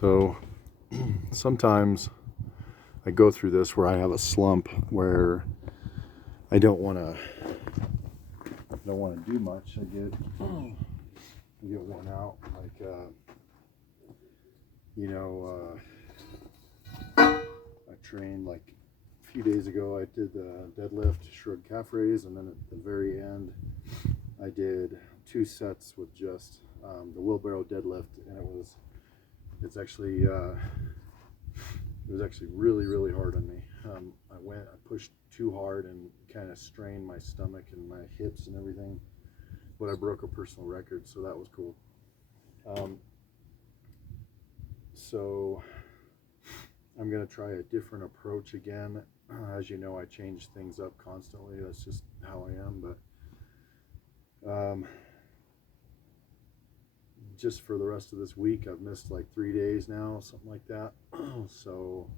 So sometimes I go through this where I have a slump where I don't want to do much. I get worn out. Like I trained like a few days ago. I did the deadlift, shrug calf raise, and then at the very end, I did 2 sets with just the wheelbarrow deadlift, and it was actually really hard on me. I pushed too hard and kind of strained my stomach and my hips and everything, but I broke a personal record, so that was cool. So I'm gonna try a different approach again. As you know, I change things up constantly. That's just how I am. But just for the rest of this week, I've missed like 3 days now, something like that. So,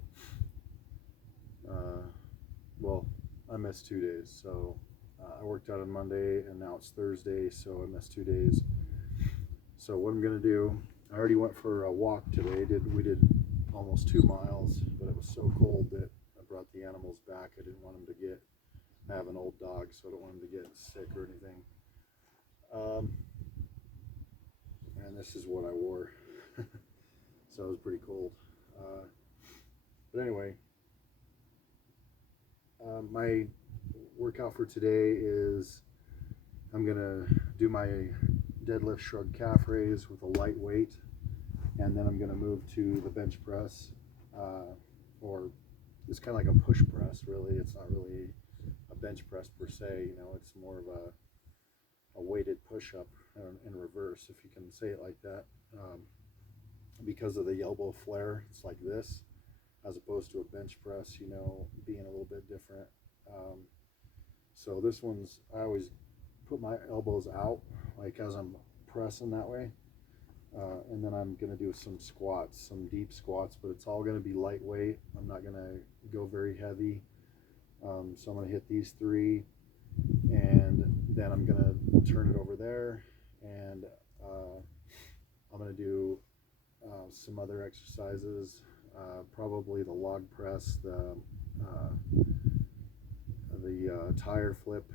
well, I missed 2 days. So I worked out on Monday, and now it's Thursday, so I missed 2 days. So what I'm gonna do, I already went for a walk today. We did almost 2 miles, but it was so cold that I brought the animals back. I didn't want them to I have an old dog, so I don't want him to get sick or anything. And this is what I wore. So it was pretty cold. But anyway, my workout for today is I'm gonna do my deadlift, shrug, calf raise with a light weight, and then I'm gonna move to the bench press, or it's kind of like a push press. Really, it's not really a bench press per se. It's more of a weighted push-up in reverse, if you can say it like that. Because of the elbow flare, it's like this, as opposed to a bench press, being a little bit different. So this one's, I always put my elbows out, like as I'm pressing that way. And then I'm gonna do some squats, some deep squats, but it's all gonna be lightweight. I'm not gonna go very heavy. So I'm gonna hit these 3, and then I'm gonna turn it over there, and I'm gonna do some other exercises, probably the log press, the tire flip,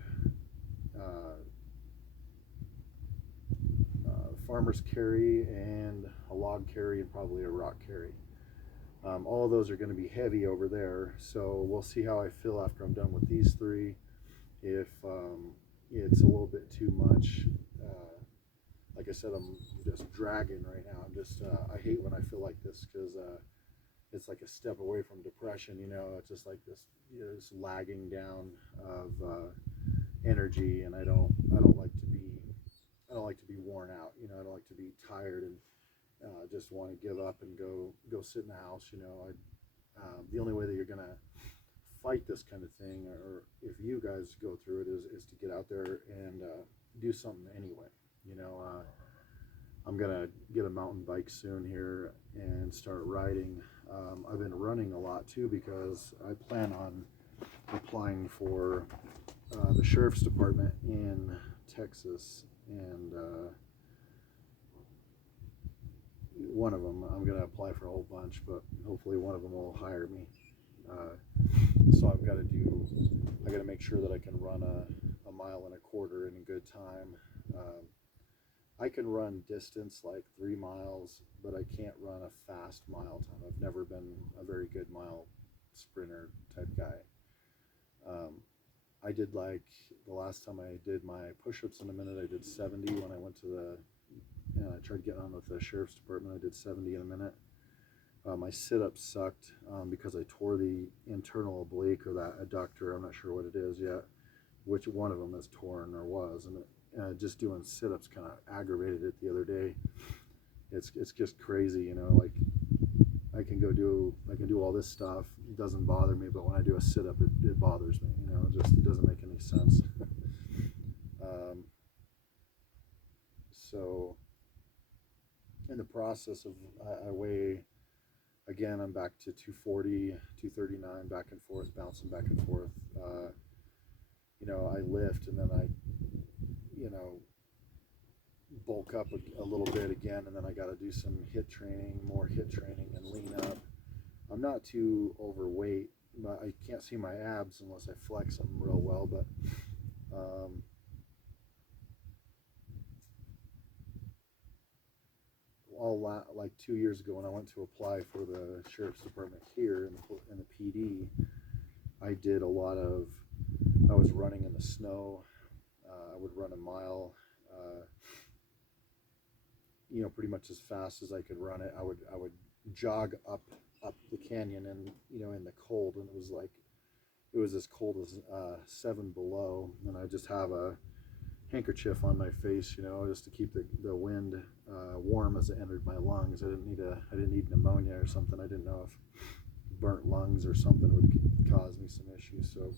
farmer's carry, and a log carry, and probably a rock carry. All of those are going to be heavy over there, so we'll see how I feel after I'm done with these 3. If it's a little bit too much, like I said, I'm just dragging right now. I hate when I feel like this, because it's like a step away from depression. It's just like this, this lagging down of energy, and I don't like to be worn out. I don't like to be tired and just want to give up and go sit in the house. The only way that you're gonna fight this kind of thing, or if you guys go through it, is to get out there and do something anyway. I'm gonna get a mountain bike soon here and start riding. I've been running a lot too, because I plan on applying for the sheriff's department in Texas, and one of them, I'm gonna apply for a whole bunch, but hopefully one of them will hire me. So I gotta make sure that I can run a 1.25 miles in a good time. I can run distance like 3 miles, but I can't run a fast mile time. I've never been a very good mile sprinter type guy. I did, like, the last time I did my push-ups in a minute, I did 70 when I went to I tried getting on with the sheriff's department. I did 70 in a minute. My sit-ups sucked because I tore the internal oblique, or that adductor. I'm not sure what it is yet, which one of them is torn or was, and just doing sit-ups kind of aggravated it the other day. It's just crazy, like I can do all this stuff. It doesn't bother me, but when I do a sit-up, it bothers me. It doesn't make any sense. So in the process of, I weigh, again, I'm back to 240, 239, back and forth, bouncing back and forth. I lift, and then I bulk up a little bit again, and then I got to do some HIIT training, more HIIT training, and lean up. I'm not too overweight, but I can't see my abs unless I flex them real well. But like 2 years ago when I went to apply for the sheriff's department here in the PD, I did a lot of. I was running in the snow. I would run a mile. Pretty much as fast as I could run it. I would jog up the canyon, and in the cold, and it was as cold as 7 below, and I just have a handkerchief on my face, just to keep the wind warm as it entered my lungs. I didn't need pneumonia or something. I didn't know if burnt lungs or something would cause me some issues. So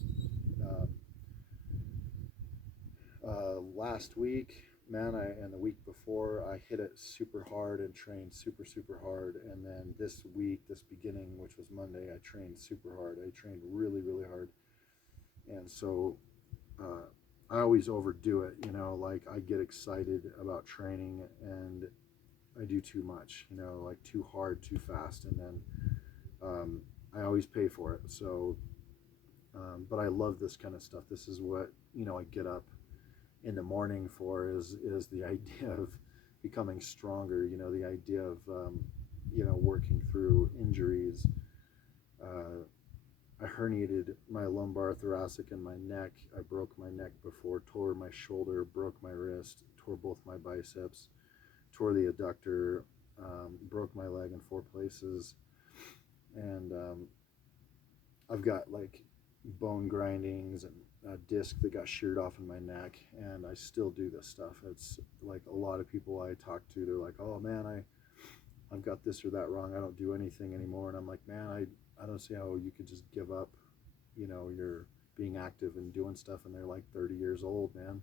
last week, man, and the week before, I hit it super hard and trained super hard. And then this week, this beginning, which was Monday, I trained super hard. I trained really hard. And so I always overdo it, like I get excited about training and I do too much, like too hard, too fast. And then I always pay for it. So, but I love this kind of stuff. This is what, I get up in the morning for is the idea of becoming stronger, the idea of, working through injuries. I herniated my lumbar, thoracic, and my neck. I broke my neck before, tore my shoulder, broke my wrist, tore both my biceps, tore the adductor, broke my leg in 4 places. And I've got like bone grindings and a disc that got sheared off in my neck, and I still do this stuff. It's like a lot of people I talk to, they're like, oh man, I've got this or that wrong. I don't do anything anymore. And I'm like, man, I don't see how you could just give up, you're being active and doing stuff, and they're like 30 years old, man.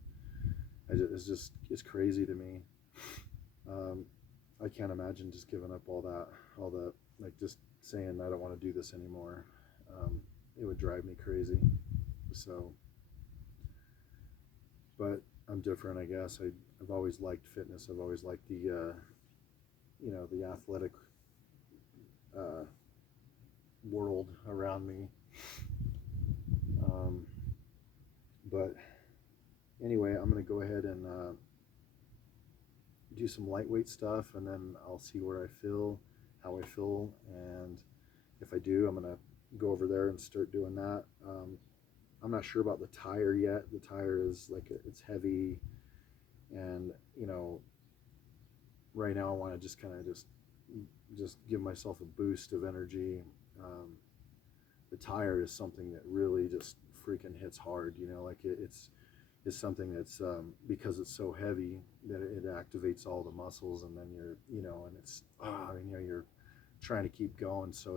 It's crazy to me. I can't imagine just giving up all that, like just saying I don't want to do this anymore. It would drive me crazy. So, but I'm different, I guess. I've always liked fitness. I've always liked the athletic world around me. But anyway, I'm going to go ahead and do some lightweight stuff, and then I'll see where I feel, how I feel, and if I do, I'm going to go over there and start doing that. I'm not sure about the tire yet. The tire is it's heavy, and right now I want to just kind of just give myself a boost of energy. The tire is something that really just freaking hits hard, like it's something that's because it's so heavy that it activates all the muscles, and then you're and it's you're trying to keep going, so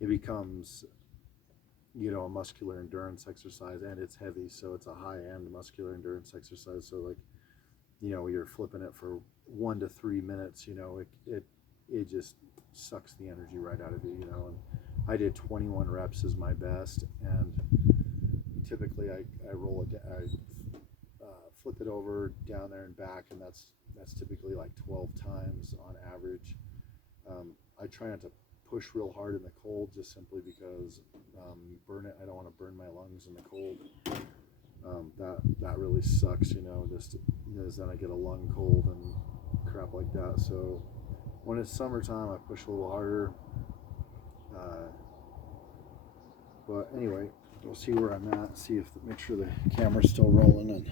it becomes a muscular endurance exercise, and it's heavy, so it's a high-end muscular endurance exercise. So like you're flipping it for 1 to 3 minutes, it just sucks the energy right out of you, and I did 21 reps as my best, and typically I roll it, I flip it over down there and back, and that's typically like 12 times on average. I try not to push real hard in the cold, just simply because I don't want to burn my lungs in the cold. That really sucks, just because then I get a lung cold and crap like that. So when it's summertime, I push a little harder. But anyway, we'll see where I'm at, make sure the camera's still rolling. And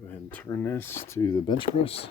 go ahead and turn this to the bench press.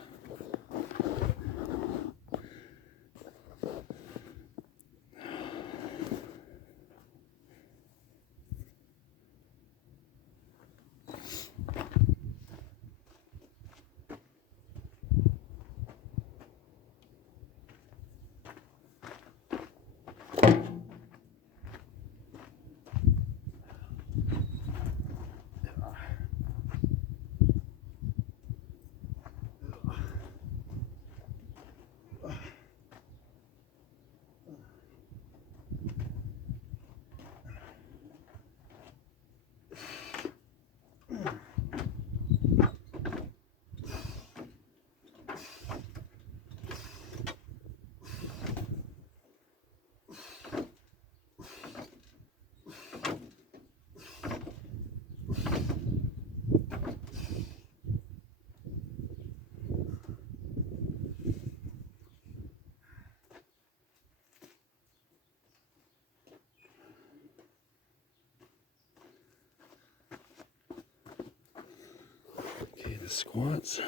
the squats.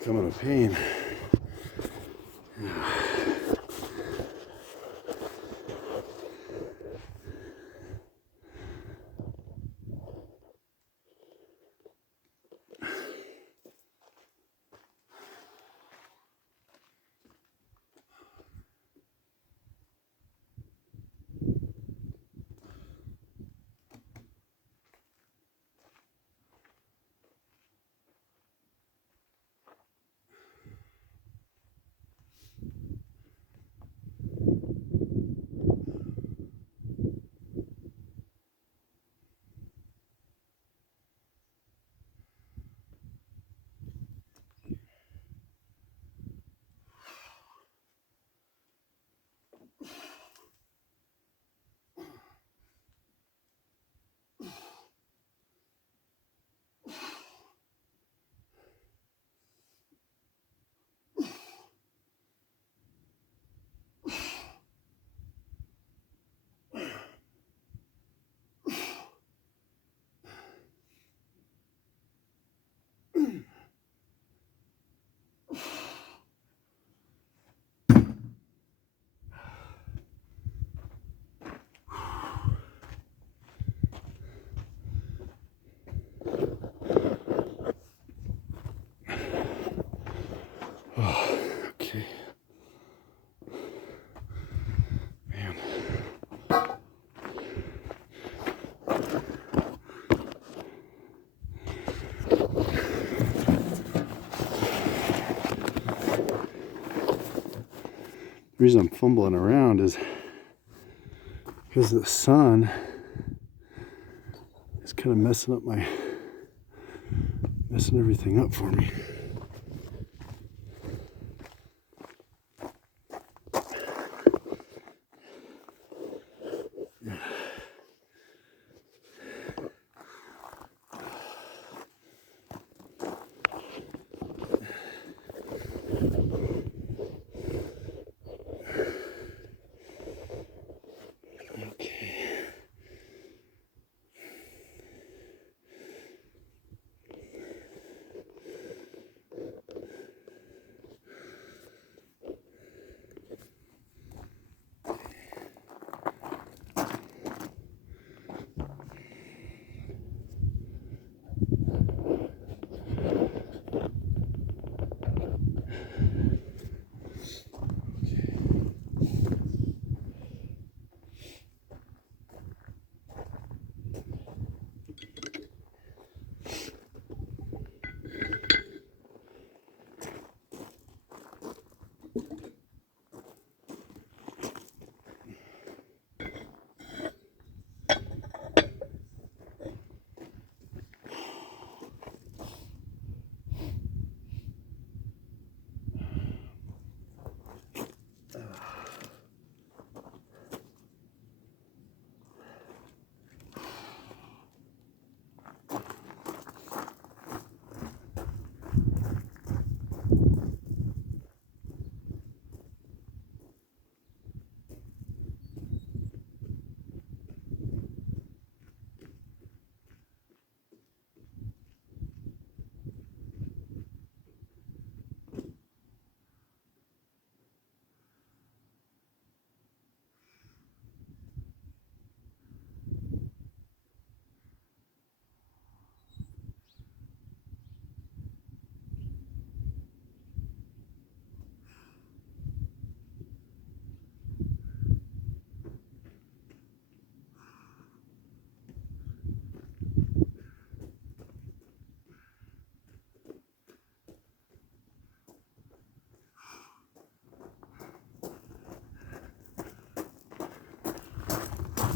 Becoming a pain. The reason I'm fumbling around is because the sun is kind of messing everything up for me.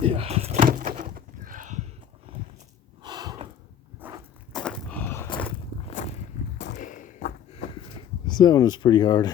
Yeah. So that one was pretty hard.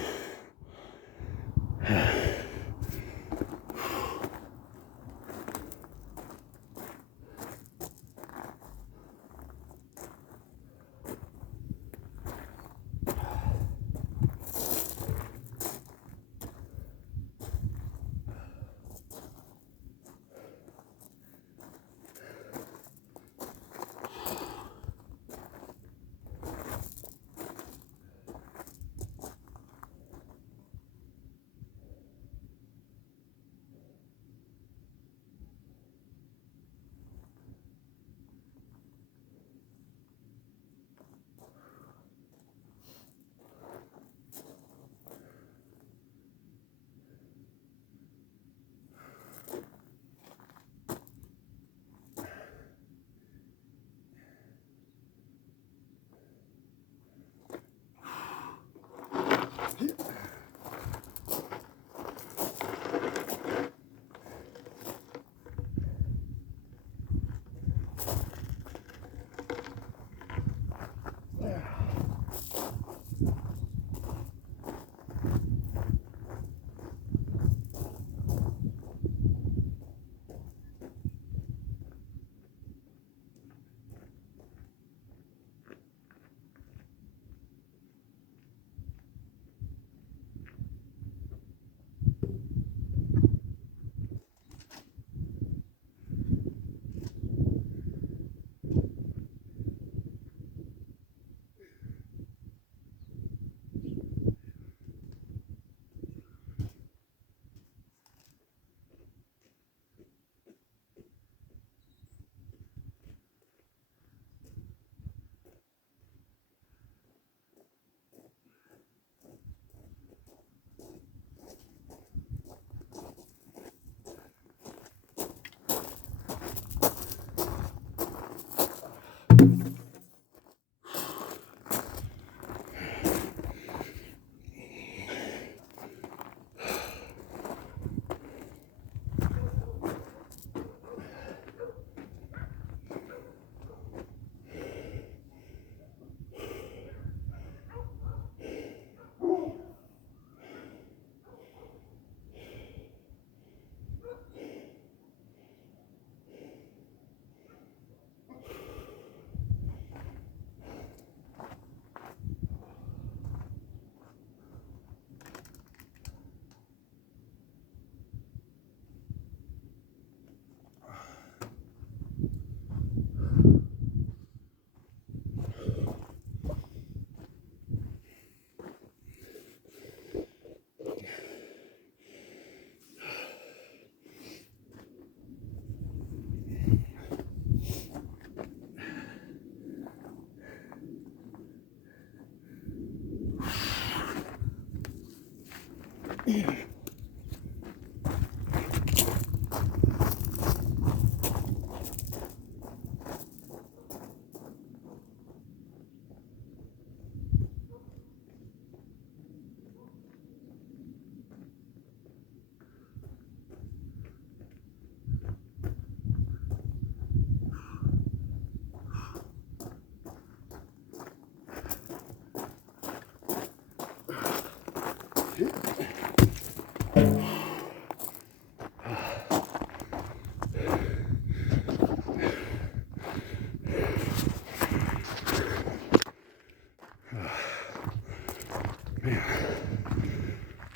Man,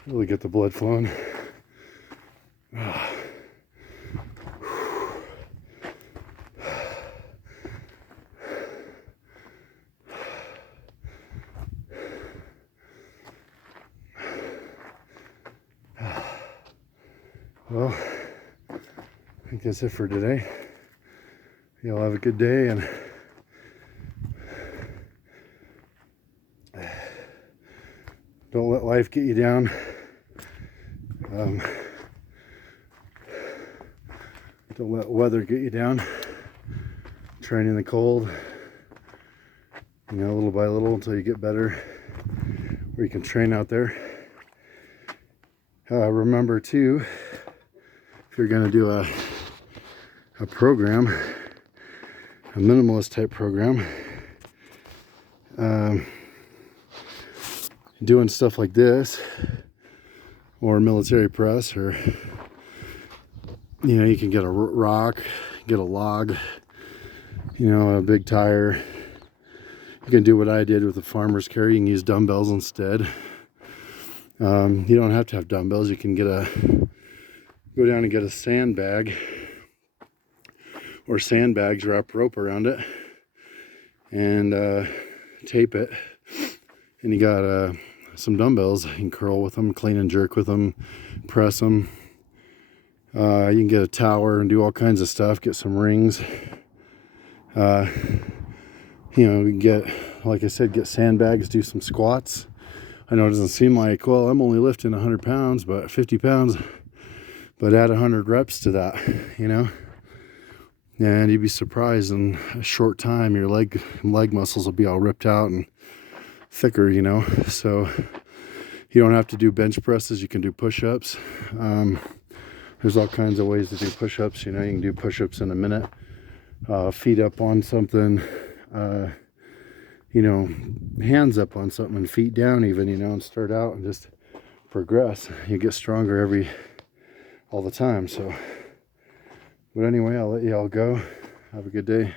really get the blood flowing. Well, I think that's it for today. Y'all have a good day, and don't let life get you down. Don't let weather get you down. Train in the cold, you know, little by little until you get better, where you can train out there. Remember too, if you're going to do a program, a minimalist type program, doing stuff like this, or military press, or you know, you can get a rock, get a log, you know, a big tire. You can do what I did with the farmer's carry. You can use dumbbells instead. You don't have to have dumbbells. You can go down and get a sandbag, or sandbags, wrap rope around it, and tape it. And you got some dumbbells. You can curl with them, clean and jerk with them, press them. You can get a tower and do all kinds of stuff. Get some rings. You know, you can get, like I said, get sandbags, do some squats. I know it doesn't seem like, well, I'm only lifting 100 pounds, but 50 pounds, but add 100 reps to that, you know, and you'd be surprised in a short time your leg muscles will be all ripped out and thicker, you know. So you don't have to do bench presses. You can do push-ups. There's all kinds of ways to do push-ups. You know, you can do push-ups in a minute, feet up on something, you know, hands up on something and feet down even, you know, and start out and just progress. You get stronger all the time. So, but anyway, I'll let you all go. Have a good day.